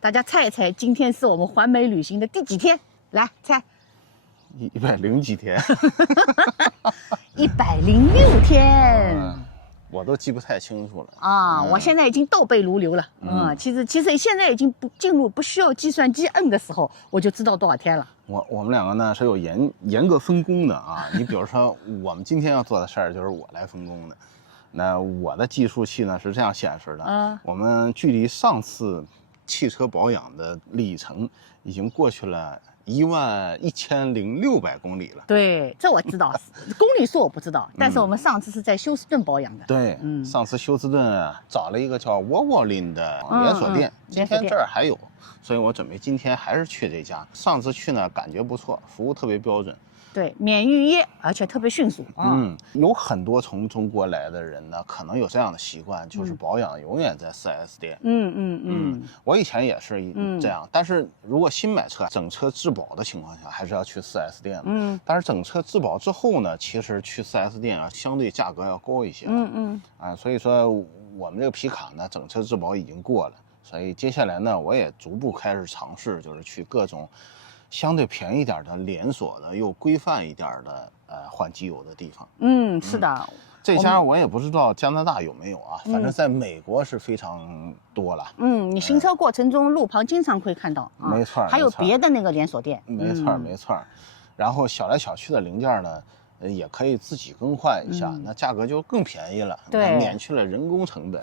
大家猜一猜，今天是我们环美旅行的第几天？来猜100几天， 106天。我都记不太清楚了啊，我现在已经倒背如流了。其实现在已经不进入不需要计算机摁的时候，我就知道多少天了。我们两个呢是有严格分工的啊。你比如说，我们今天要做的事儿就是我来分工的。那我的计数器呢是这样显示的，我们距离上次汽车保养的里程已经过去了11600公里了。对，这我知道，公里数我不知道，但是我们上次是在休斯顿保养的。对，上次休斯顿找了一个叫沃沃林的连锁店，今天这儿还有，所以我准备今天还是去这家。上次去呢，感觉不错，服务特别标准。对，免预约，而且特别迅速。有很多从中国来的人呢，可能有这样的习惯，就是保养永远在 4S 店。我以前也是这样，但是如果新买车，整车质保的情况下，还是要去 4S 店的。但是整车质保之后呢，其实去 4S 店啊，相对价格要高一些。所以说我们这个皮卡呢，整车质保已经过了，所以接下来呢，我也逐步开始尝试，就是去各种相对便宜点的连锁的又规范一点的换机油的地方。是的，这家我也不知道加拿大有没有啊，反正在美国是非常多了。你行车过程中路旁经常会看到。没错，还有别的那个连锁店。没错。然后小来小去的零件呢，也可以自己更换一下，那价格就更便宜了，对，免去了人工成本。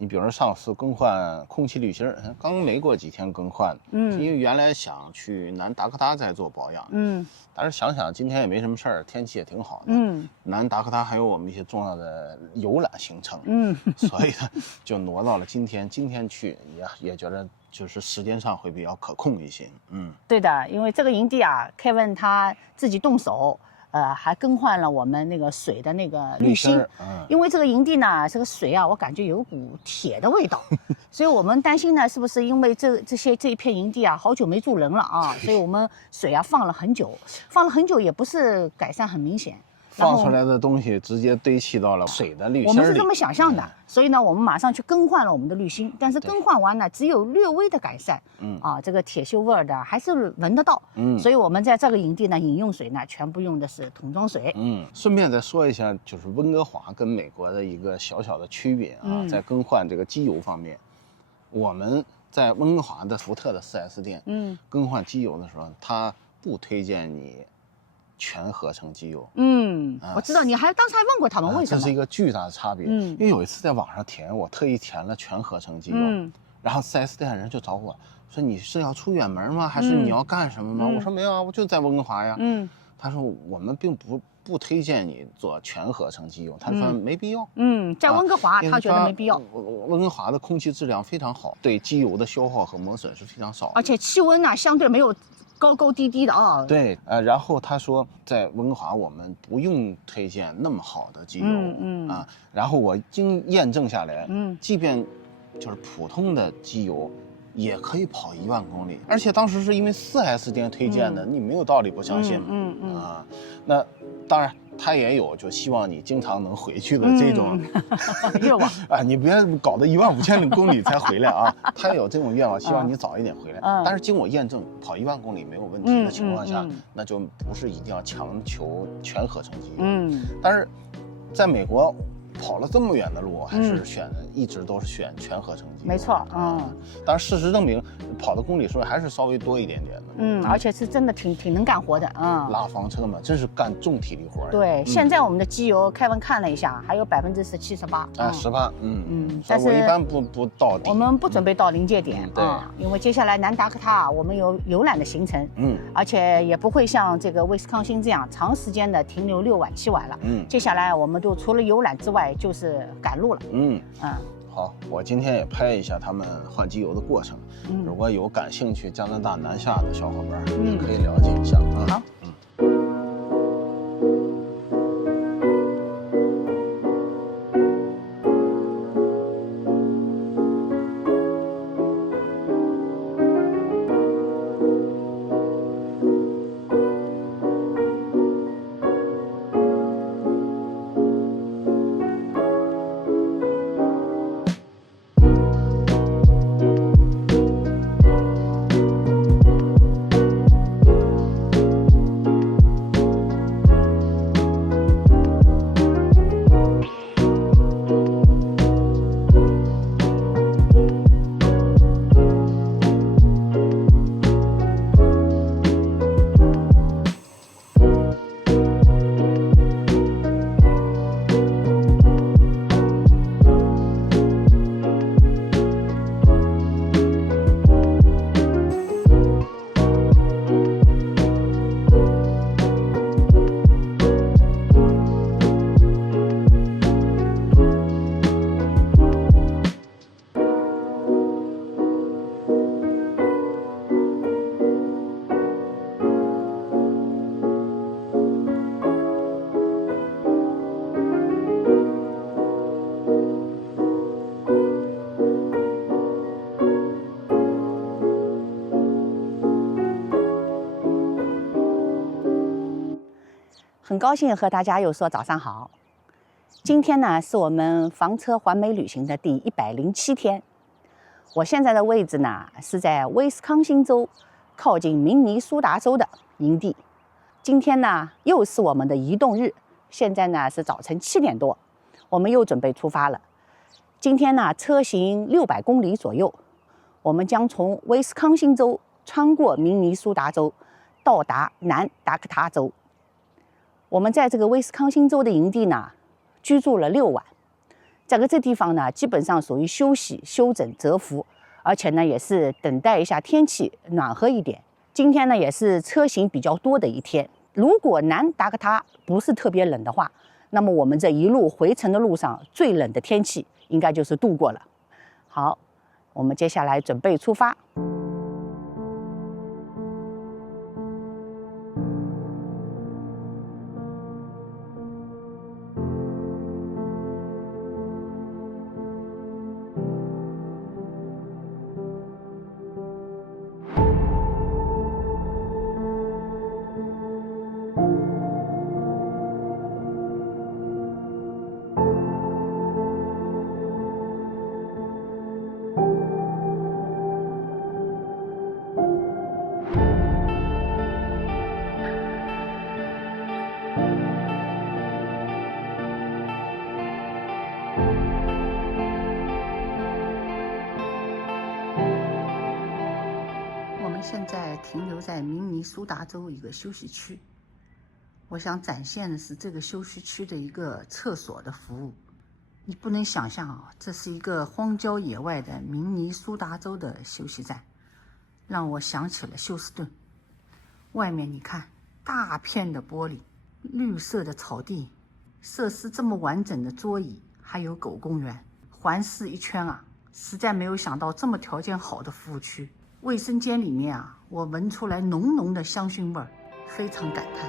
你比如说上次更换空气滤芯，刚没过几天更换，因为原来想去南达科他再做保养，但是想想今天也没什么事儿，天气也挺好的，南达科他还有我们一些重要的游览行程，所以呢就挪到了今天去，也觉得就是时间上会比较可控一些。对的，因为这个营地啊，Kevin 他自己动手。还更换了我们那个水的那个滤芯，因为这个营地呢，这个水啊，我感觉有股铁的味道，所以我们担心呢，是不是因为这一片营地啊，好久没住人了啊，所以我们水啊放了很久也不是改善很明显。放出来的东西直接堆砌到了水的滤芯里，我们是这么想象的，所以呢，我们马上去更换了我们的滤芯，但是更换完呢，只有略微的改善，这个铁锈味儿的还是闻得到，所以我们在这个营地呢，饮用水呢，全部用的是桶装水。顺便再说一下，就是温哥华跟美国的一个小小的区别啊，在更换这个机油方面，我们在温哥华的福特的 4S 店，更换机油的时候，他不推荐你全合成机油。我知道你当时还问过他们为什么，这是一个巨大的差别。因为有一次在网上填，我特意填了全合成机油，然后 4S 店人就找我说你是要出远门吗？还是你要干什么吗？我说没有啊，我就在温哥华呀。他说我们并不推荐你做全合成机油，他说没必要。在温哥华他觉得没必要。温哥华的空气质量非常好，对机油的消耗和磨损是非常少的，而且气温呢相对没有高高低低的啊。对，然后他说在温哥华我们不用推荐那么好的机油，然后我经验证下来，即便就是普通的机油也可以跑10000公里，而且当时是因为4S 店推荐的，你没有道理不相信嘛。那当然他也有就希望你经常能回去的这种愿望啊，你别搞得15000公里才回来啊。他也有这种愿望，希望你早一点回来。但是经我验证，跑10000公里没有问题的情况下，那就不是一定要强求全合成机油。但是在美国跑了这么远的路，还是一直都是选全合成机油。没错，但是事实证明，跑的公里数还是稍微多一点点的。而且是真的挺能干活的拉房车嘛，真是干重体力活。对，现在我们的机油，Kevin看了一下，还有78%。18%，但是我一般不到底。我们不准备到临界点，对，因为接下来南达科他我们有游览的行程，而且也不会像这个威斯康星这样长时间的停留6晚7晚了。接下来我们都除了游览之外就是赶路了。好，我今天也拍一下他们换机油的过程。如果有感兴趣加拿大南下的小伙伴，也可以了解一下啊。好。很高兴和大家又说早上好。今天呢是我们房车环美旅行的第107天。我现在的位置呢是在威斯康星州靠近明尼苏达州的营地。今天呢又是我们的移动日，现在呢是早晨7点多，我们又准备出发了。今天呢车行600公里左右，我们将从威斯康星州穿过明尼苏达州，到达南达科他州。我们在这个威斯康星州的营地呢居住了6晚，这地方呢基本上属于休息、休整、蛰伏，而且呢也是等待一下天气暖和一点。今天呢也是车型比较多的一天。如果南达科他不是特别冷的话，那么我们这一路回程的路上最冷的天气应该就是度过了。好，我们接下来准备出发。现在停留在明尼苏达州一个休息区，我想展现的是这个休息区的一个厕所的服务。你不能想象啊，这是一个荒郊野外的明尼苏达州的休息站，让我想起了休斯顿。外面你看，大片的玻璃，绿色的草地，设施这么完整的桌椅，还有狗公园，环视一圈啊，实在没有想到这么条件好的服务区。卫生间里面啊，我闻出来浓浓的香薰味儿，非常感叹。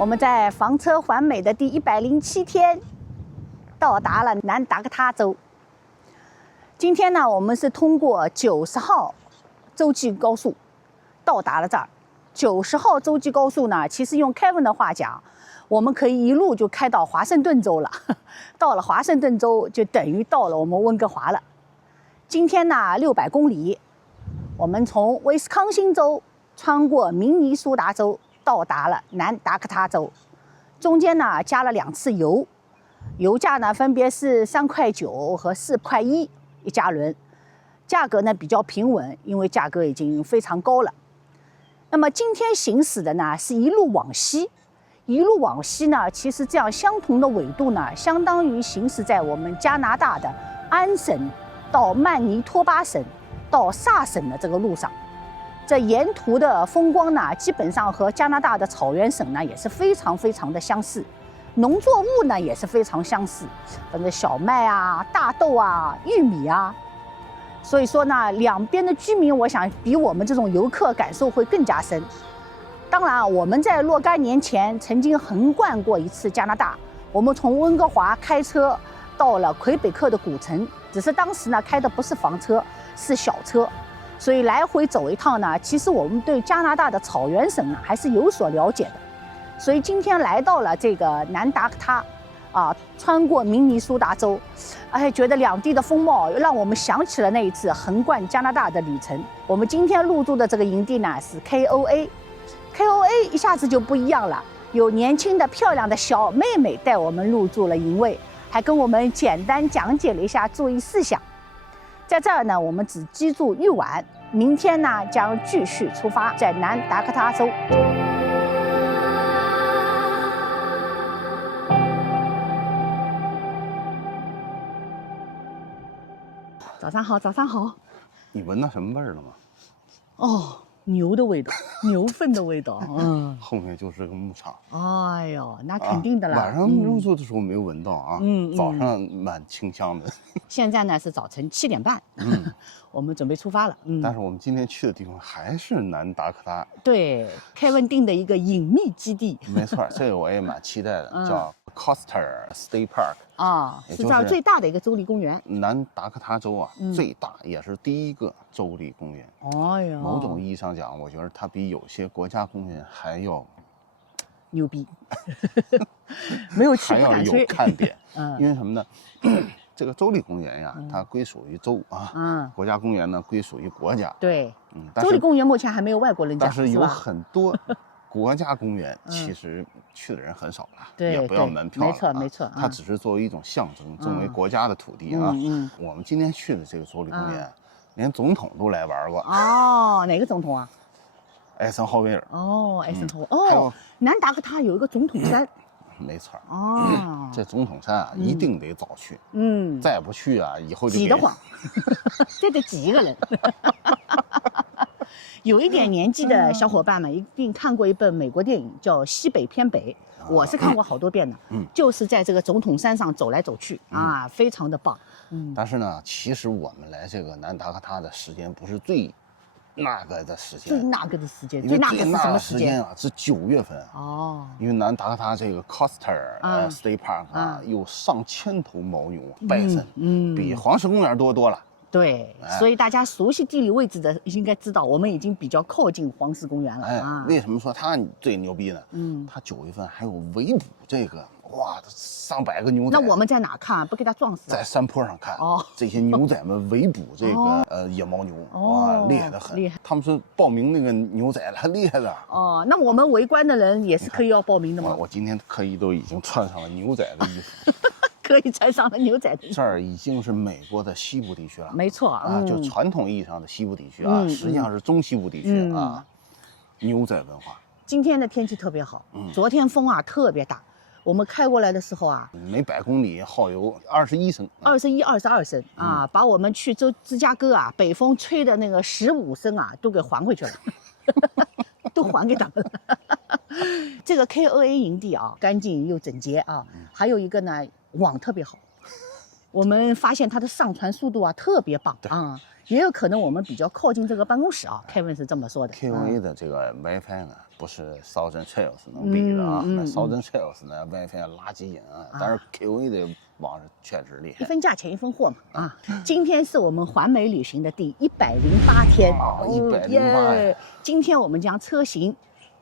我们在房车环美的第107天，到达了南达科他州。今天呢，我们是通过90号洲际高速到达了这儿。90号洲际高速呢，其实用 Kevin 的话讲，我们可以一路就开到华盛顿州了。到了华盛顿州，就等于到了我们温哥华了。今天呢，600公里，我们从威斯康星州穿过明尼苏达州，到达了南达科他州，中间呢加了2次油，油价呢分别是3.9块和4.1块一加仑，价格呢比较平稳，因为价格已经非常高了。那么今天行驶的呢是一路往西，一路往西呢，其实这样相同的纬度呢，相当于行驶在我们加拿大的安省到曼尼托巴省到萨省的这个路上。这沿途的风光呢，基本上和加拿大的草原省呢也是非常非常的相似，农作物呢也是非常相似，反正小麦啊、大豆啊、玉米啊，所以说呢，两边的居民，我想比我们这种游客感受会更加深。当然啊，我们在若干年前曾经横贯过一次加拿大，我们从温哥华开车到了魁北克的古城，只是当时呢开的不是房车，是小车。所以来回走一趟呢，其实我们对加拿大的草原省呢还是有所了解的。所以今天来到了这个南达科他，穿过明尼苏达州，觉得两地的风貌让我们想起了那一次横贯加拿大的旅程。我们今天入住的这个营地呢是 KOA 一下子就不一样了，有年轻的漂亮的小妹妹带我们入住了营位，还跟我们简单讲解了一下注意事项。在这儿呢，我们只居住1晚，明天呢将继续出发，在南达科他州。早上好，早上好。你闻到什么味儿了吗？哦，牛的味道，牛粪的味道。后面就是个牧场。哎呦，那肯定的啦。晚上入住的时候没有闻到啊。早上蛮清香的。现在呢是早晨7点半。我们准备出发了。但是我们今天去的地方还是南达科他。对，Kevin定的一个隐秘基地。没错，这个我也蛮期待的，叫 Custer State Park。是这儿最大的一个州立公园。南达科他州啊，最大也是第一个州立公园。哎呦，某种意义上讲，我觉得它比有些国家公园还要牛逼。没有去还要有看点。因为什么呢？这个州立公园呀，它归属于州啊。国家公园呢归属于国家。对。州立公园目前还没有外国人家。但是有很多国家公园，其实去的人很少了，也不要门票了。没错没错。它只是作为一种象征，作为国家的土地啊。我们今天去的这个州立公园，连总统都来玩过。哦，哪个总统啊？艾森豪威尔。艾森豪威尔。哦，南达科他有一个总统山。没错。这总统山啊，一定得早去。再不去啊，以后就挤得慌。这得挤一个人。有一点年纪的小伙伴们一定看过一本美国电影，叫《西北偏北》，我是看过好多遍的。就是在这个总统山上走来走去啊，非常的棒。但是呢，其实我们来这个南达科他的时间不是最那个的时间，最那个的时间，最那个是什么时间啊？是9月份。因为南达科他这个 Custer State Park 啊，有上千头牦牛、bison，比黄石公园多了。对，所以大家熟悉地理位置的应该知道，我们已经比较靠近黄石公园了。为什么说它最牛逼呢？它9月份还有围捕这个，哇，上百个牛仔。那我们在哪看？不给它撞死？在山坡上看。这些牛仔们围捕这个野牦牛，哇，厉害得很。厉害。他们是报名那个牛仔了，厉害的。那我们围观的人也是可以要报名的吗？我今天可以都已经穿上了牛仔的衣服。可以穿上了牛仔的衣服。这儿已经是美国的西部地区了。没错啊，就传统意义上的西部地区啊，实际上是中西部地区啊。牛仔文化。今天的天气特别好，昨天风啊特别大，我们开过来的时候啊，每100公里耗油21升，21、22升啊，把我们去芝加哥啊北风吹的那个15升啊都给还回去了。都还给他们了。这个 KOA 营地啊，干净又整洁啊，还有一个呢，网特别好。我们发现它的上传速度啊特别棒啊，也有可能我们比较靠近这个办公室啊 ，Kevin 是这么说的。KOA 的这个 WiFi 呢，不是 Southern Trails 能比的啊，那 Southern Trails 呢 WiFi 垃圾瘾啊，但是 KOA 的网是确实厉害，一分价钱一分货嘛啊。今天是我们环美旅行的第108天，108。今天我们将车行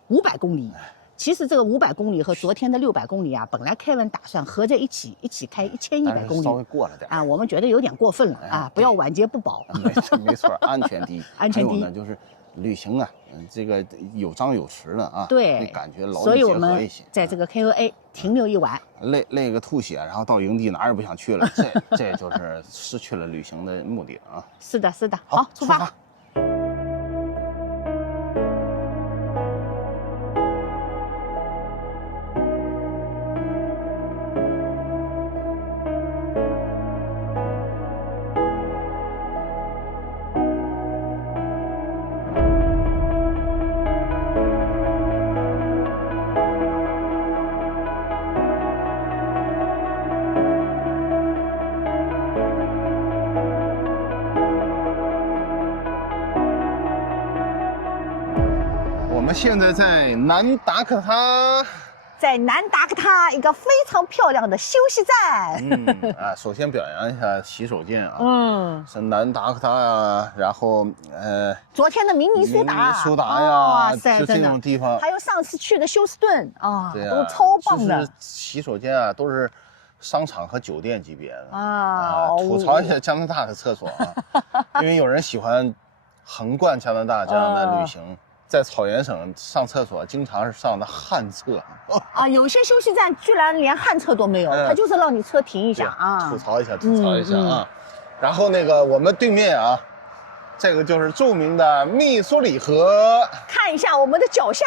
500公里。其实这个500公里和昨天的600公里啊，本来 Kevin 打算合在一起开1100公里，稍微过了点啊，我们觉得有点过分了啊，不要晚节不保。没错，安全第一。安全第一。还有呢，就是旅行啊，这个有张有弛的啊，对，感觉劳所以我们在这个 KOA 停留一晚，累个吐血，然后到营地哪儿也不想去了，这就是失去了旅行的目的啊。是的，是的，好，出发。我们现在在南达科他，在南达科他一个非常漂亮的休息站。首先表扬一下洗手间啊，是南达科他呀，然后昨天的明尼苏达呀，就这种地方，还有上次去的休斯顿啊，都超棒的。就是洗手间啊，都是商场和酒店级别的啊。吐槽一下加拿大的厕所啊，因为有人喜欢横贯加拿大这样的旅行。在草原省上厕所，经常是上的旱厕啊！有些休息站居然连旱厕都没有，它就是让你车停一下啊。吐槽一下啊！然后那个我们对面啊，这个就是著名的密苏里河。看一下我们的脚下，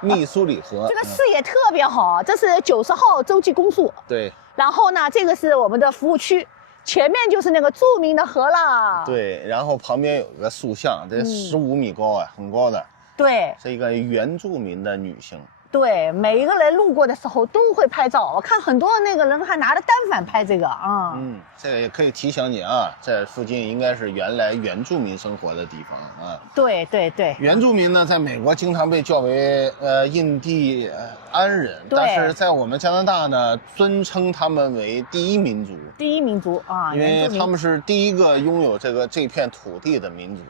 密苏里河，这个视野特别好。这是90号洲际公路。对。然后呢，这个是我们的服务区。前面就是那个著名的河了。对，然后旁边有个塑像，这15米高啊，很高的。对，是一个原住民的女性。对，每一个人路过的时候都会拍照，我看很多那个人还拿着单反拍这个啊。这个也可以提醒你啊，这附近应该是原来原住民生活的地方啊。对对对，原住民呢，在美国经常被叫为印第安人，但是在我们加拿大呢，尊称他们为第一民族。第一民族啊，因为他们是第一个拥有这片土地的民族。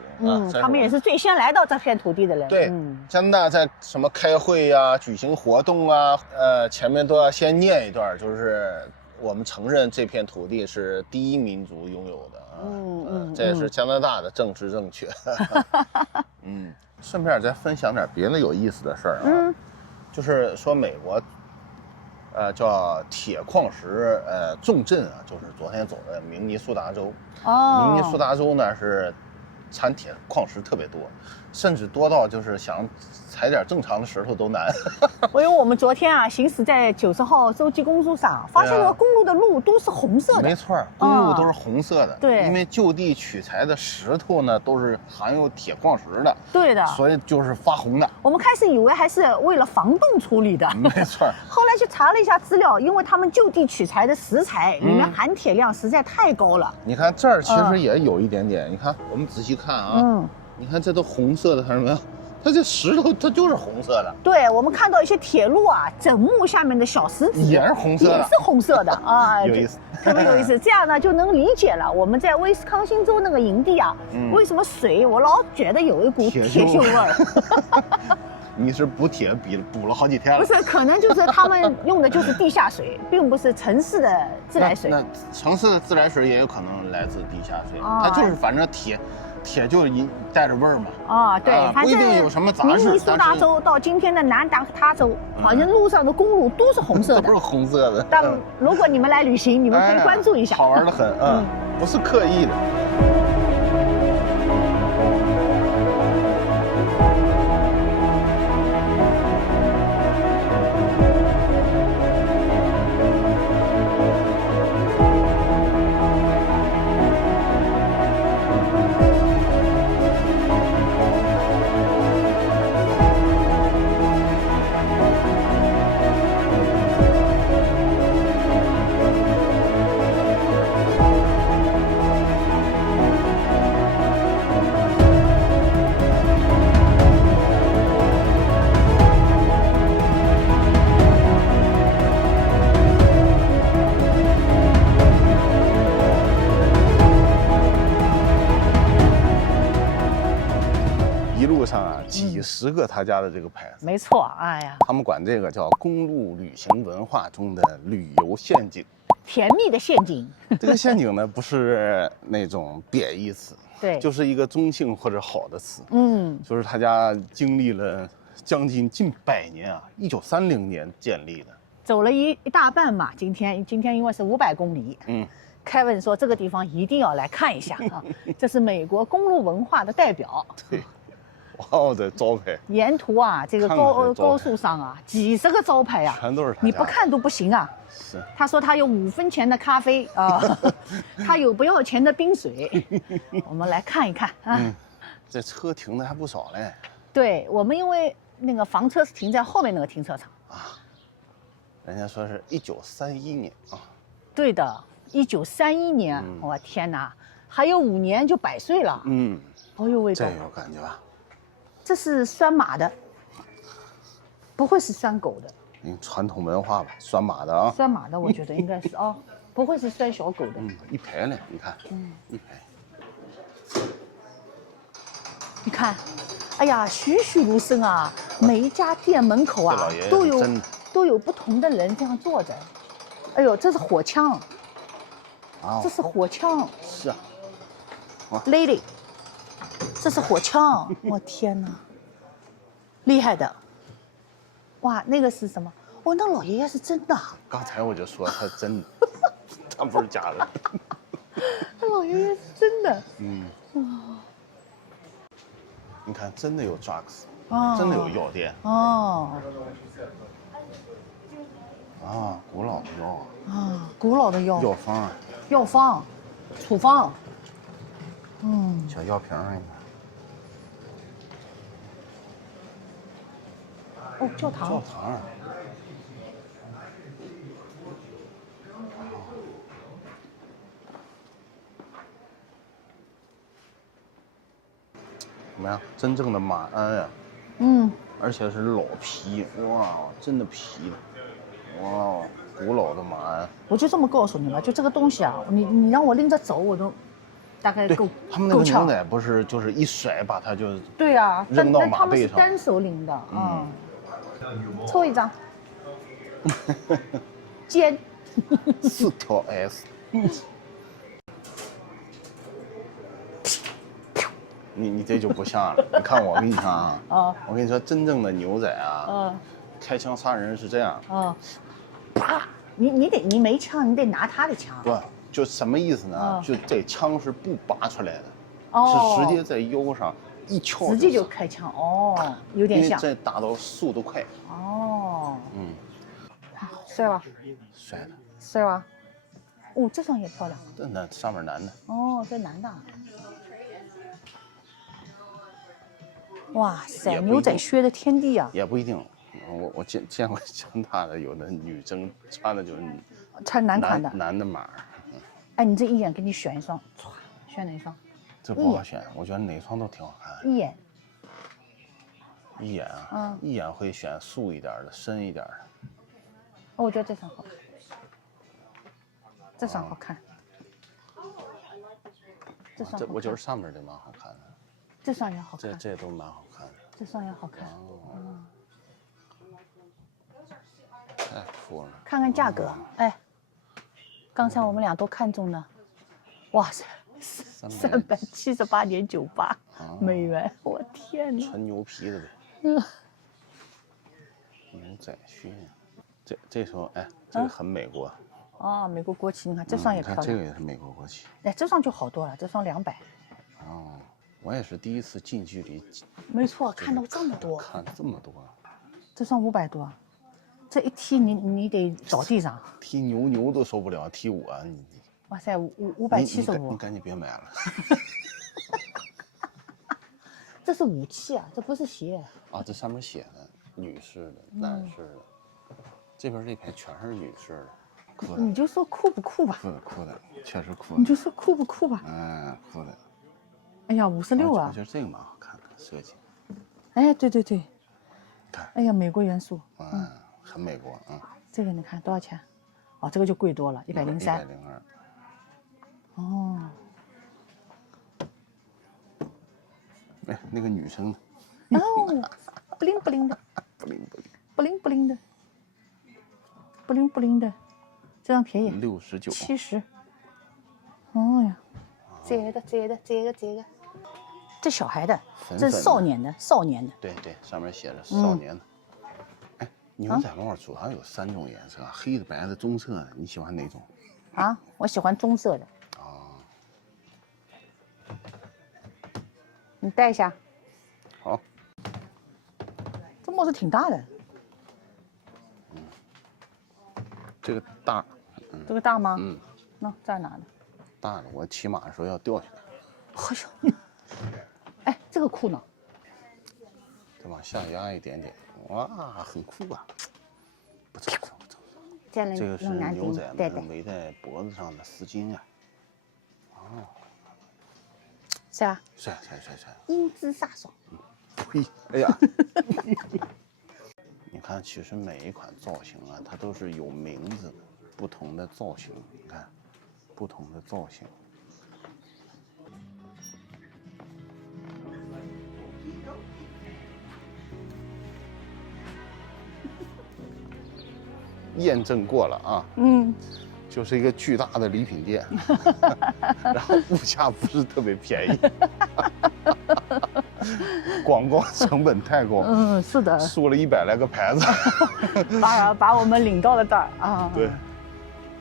他们也是最先来到这片土地的人。对，加拿大在什么开会呀、举行活动啊，前面都要先念一段，就是我们承认这片土地是第一民族拥有的。这也是加拿大的政治正确。顺便再分享点别的有意思的事儿啊。就是说美国，叫铁矿石重镇啊，就是昨天走的明尼苏达州。明尼苏达州呢是产铁矿石特别多，甚至多到就是想踩点正常的石头都难。因为我们昨天啊行驶在90号洲际公路上，发现那个公路的路都是红色的。没错，公路都是红色的。对，因为就地取材的石头呢都是含有铁矿石的。对的，所以就是发红的。我们开始以为还是为了防冻处理的。没错。后来去查了一下资料，因为他们就地取材的石材里面含铁量实在太高了。你看这儿其实也有一点点，你看我们仔细看啊，你看这都红色的，看到没有？它这石头它就是红色的。对，我们看到一些铁路啊，枕木下面的小石子也是红色的，也是红色的啊，有意思，特别有意思。这样呢就能理解了，我们在威斯康星州那个营地啊，为什么水我老觉得有一股铁锈味儿。你是补铁补了好几天了？不是，可能就是他们用的就是地下水，并不是城市的自来水。那城市的自来水也有可能来自地下水，它就是反正铁就带着味儿嘛。对，反正不一定有什么杂质。明尼苏达州到今天的南达科他州，反正路上的公路都是红色的，都是红色的。但如果你们来旅行，你们可以关注一下，好玩的很，不是刻意的。几十个他家的这个牌子，没错，哎呀，他们管这个叫公路旅行文化中的旅游陷阱，甜蜜的陷阱。这个陷阱呢，不是那种贬义词，对，就是一个中性或者好的词。就是他家经历了将近近100年啊，1930年建立的，走了一大半嘛。今天因为是500公里，Kevin 说这个地方一定要来看一下啊，这是美国公路文化的代表。对。哇，这招牌沿途啊，这个高速上啊，几十个招牌啊，全都是他家，你不看都不行啊。是，他说他有5分钱的咖啡啊，他有不要钱的冰水。我们来看一看啊。这车停的还不少嘞。对，我们因为那个房车是停在后面那个停车场啊。人家说是1931年啊。对的，1931年，我天哪，还有5年就100岁了。哦呦喂，这有感觉吧？这是拴马的，不会是拴狗的。传统文化吧，拴马的啊。拴马的，我觉得应该是哦，不会是拴小狗的。一排呢，你看，一排。你看，哎呀，栩栩如生啊！每一家店门口啊，都有不同的人这样坐着。哎呦，这是火枪。啊，这是火枪。是啊。Lady。这是火枪，我天哪，厉害的！哇，那个是什么？哦，那老爷爷是真的。刚才我就说他真的，他不是假的。那老爷爷是真的。你看，真的有 drugs，真的有药店。哦。古老的药。古老的药。药方啊。药方。厨房。小药瓶儿，哦，教堂。教堂。怎么样？真正的马鞍呀。而且是老皮，哇，真的皮的，哇，古老的马鞍。我就这么告诉你吧，就这个东西啊，你让我拎着走，我都大概够。他们那个牛仔不是就是一甩把它就对啊，扔到马背上。他们是单手拎的，抽一张。肩。4条 S。你这就不像了，你看我跟你讲啊，我跟你说，真正的牛仔啊，开枪杀人是这样，啪，你没枪，你得拿他的枪。不，就什么意思呢？就这枪是不拔出来的，是直接在腰上一敲，直接就开枪。哦，有点像。因为这打到速度快。哦。帅吧？帅的。帅吧？哦，这双也漂亮。那上面男的。哦，这男的。哇塞，牛仔靴的天地啊！也不一定，我见过江大的，有的女生穿的就是穿男款的男的码。哎，你这一眼给你选一双，选哪一双？这不好选，我觉得哪双都挺好看。一眼。一眼啊，一眼会选素一点的、深一点的。哦，我觉得这双好看，这双好看。这双我觉得上面这蛮好看的。这双也好看，这都蛮好看的。这双也好看。太酷了。看看价格，哎，刚才我们俩都看中了，哇塞，378.98美元，我天哪！纯牛皮的呗。牛仔靴，这双哎，这个很美国。美国国旗，你看这双也漂亮。这个也是美国国旗。哎，这双就好多了，这双200。我也是第一次近距离。没错，看到这么多。看这么多。这双500多，这一踢你得找地上。踢牛都受不了，踢我你。哇塞，575。你赶紧别买了。这是武器啊，这不是鞋。这上面写的女士的、男士的，这边这排全是女士的。你就说酷不酷吧？酷的，确实酷。你就说酷不酷吧？酷的。哎呀，56啊！我觉得这个蛮好看的设计。哎，对。看。哎呀，美国元素。很美国啊。这个你看多少钱？这个就贵多了，103。102。哎，那个女生呢？不灵不灵的。这张便宜69。70。哦呀，这个，这小孩的，这是少年的。对，上面写着少年的。哎，牛仔帽主要有3种颜色，黑的、白的、棕色的，你喜欢哪种？我喜欢棕色的。你戴一下。好。这帽子挺大的。这个大。这个大吗？那这儿拿的。大的，我骑马的时候要掉下来。哎呦，哎，这个酷呢？再往下压一点点，哇，很酷啊！不错。这个是牛仔们围在脖子上的丝巾啊。是吧？帅。英姿飒爽。呸！哎呀。你看，其实每一款造型啊，它都是有名字的，不同的造型。你看，不同的造型。验证过了啊。就是一个巨大的礼品店，然后物价不是特别便宜，广告成本太高。是的，竖了100来个牌子，把我们领到了这儿啊。对，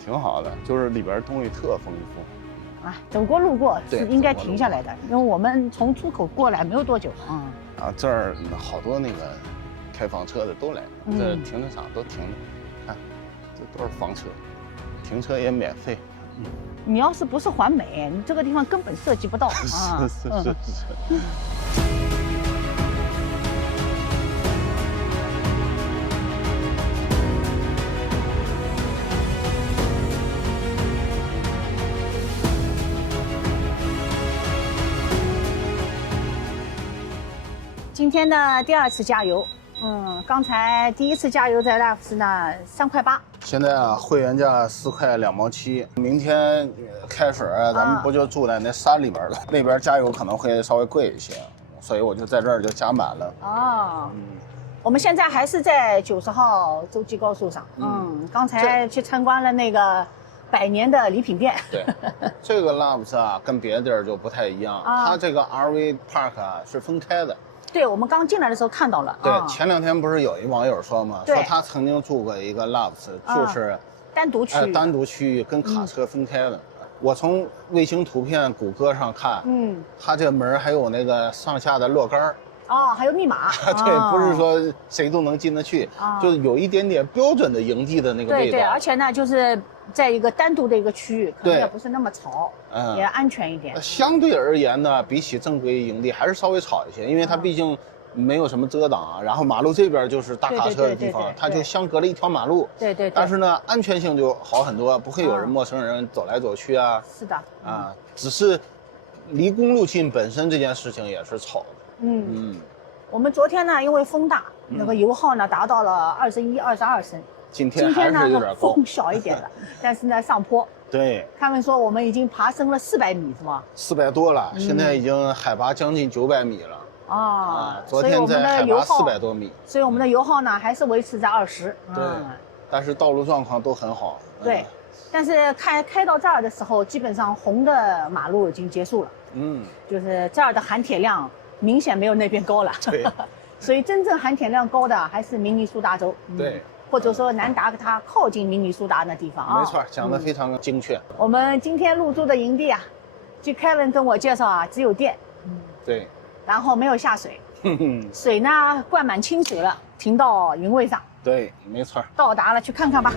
挺好的，就是里边东西特丰富。走过路过是应该停下来的，因为我们从出口过来没有多久这儿好多那个开房车的都来，这停车场都停着，看，这都是房车。停车也免费，你要是不是环美，你这个地方根本设计不到啊。是。今天的第2次加油，刚才第1次加油在 Lifes 呢3块8，现在啊会员价4块2毛7，明天开水咱们不就住在那山里边了，那边加油可能会稍微贵一些，所以我就在这儿就加满了。哦，我们现在还是在90号洲际高速上，刚才去参观了那个100年的礼品店。对，这个 Lifes 啊跟别的地儿就不太一样，它这个 RV Park 啊是分开的。对，我们刚进来的时候看到了。对，前2天不是有一网友说吗？说他曾经住过一个 Lifes，就是单独区域跟卡车分开的。我从卫星图片、谷歌上看，它这个门还有那个上下的落杆还有密码。对，不是说谁都能进得去，就是有一点点标准的营地的那个味道。对，而且呢，就是在一个单独的一个区域，可能也不是那么吵，也安全一点。相对而言呢，比起正规营地还是稍微吵一些，因为它毕竟没有什么遮挡，然后马路这边就是大卡车的地方，它就相隔了一条马路。对。但是呢，安全性就好很多，不会有人陌生人走来走去啊。是的。只是离公路近本身这件事情也是吵的。我们昨天呢，因为风大，那个油耗呢达到了21、22升。今天还是有点高，风小一点了，但是呢上坡。对，他们说我们已经爬升了400米，是吗？400多了，现在已经海拔将近900米了。昨天在海拔400多米，所以我们的油耗呢还是维持在20。对，但是道路状况都很好。对，但是开到这儿的时候，基本上红的马路已经结束了。就是这儿的含铁量明显没有那边高了。对。所以真正含铁量高的还是明尼苏达州。对。或者说南达科他靠近明尼苏达那地方啊。没错，讲得非常精确。我们今天入住的营地啊，据 Kevin 跟我介绍啊，只有电。对。然后没有下水。水呢灌满清水了，停到营位上。对，没错。到达了，去看看吧。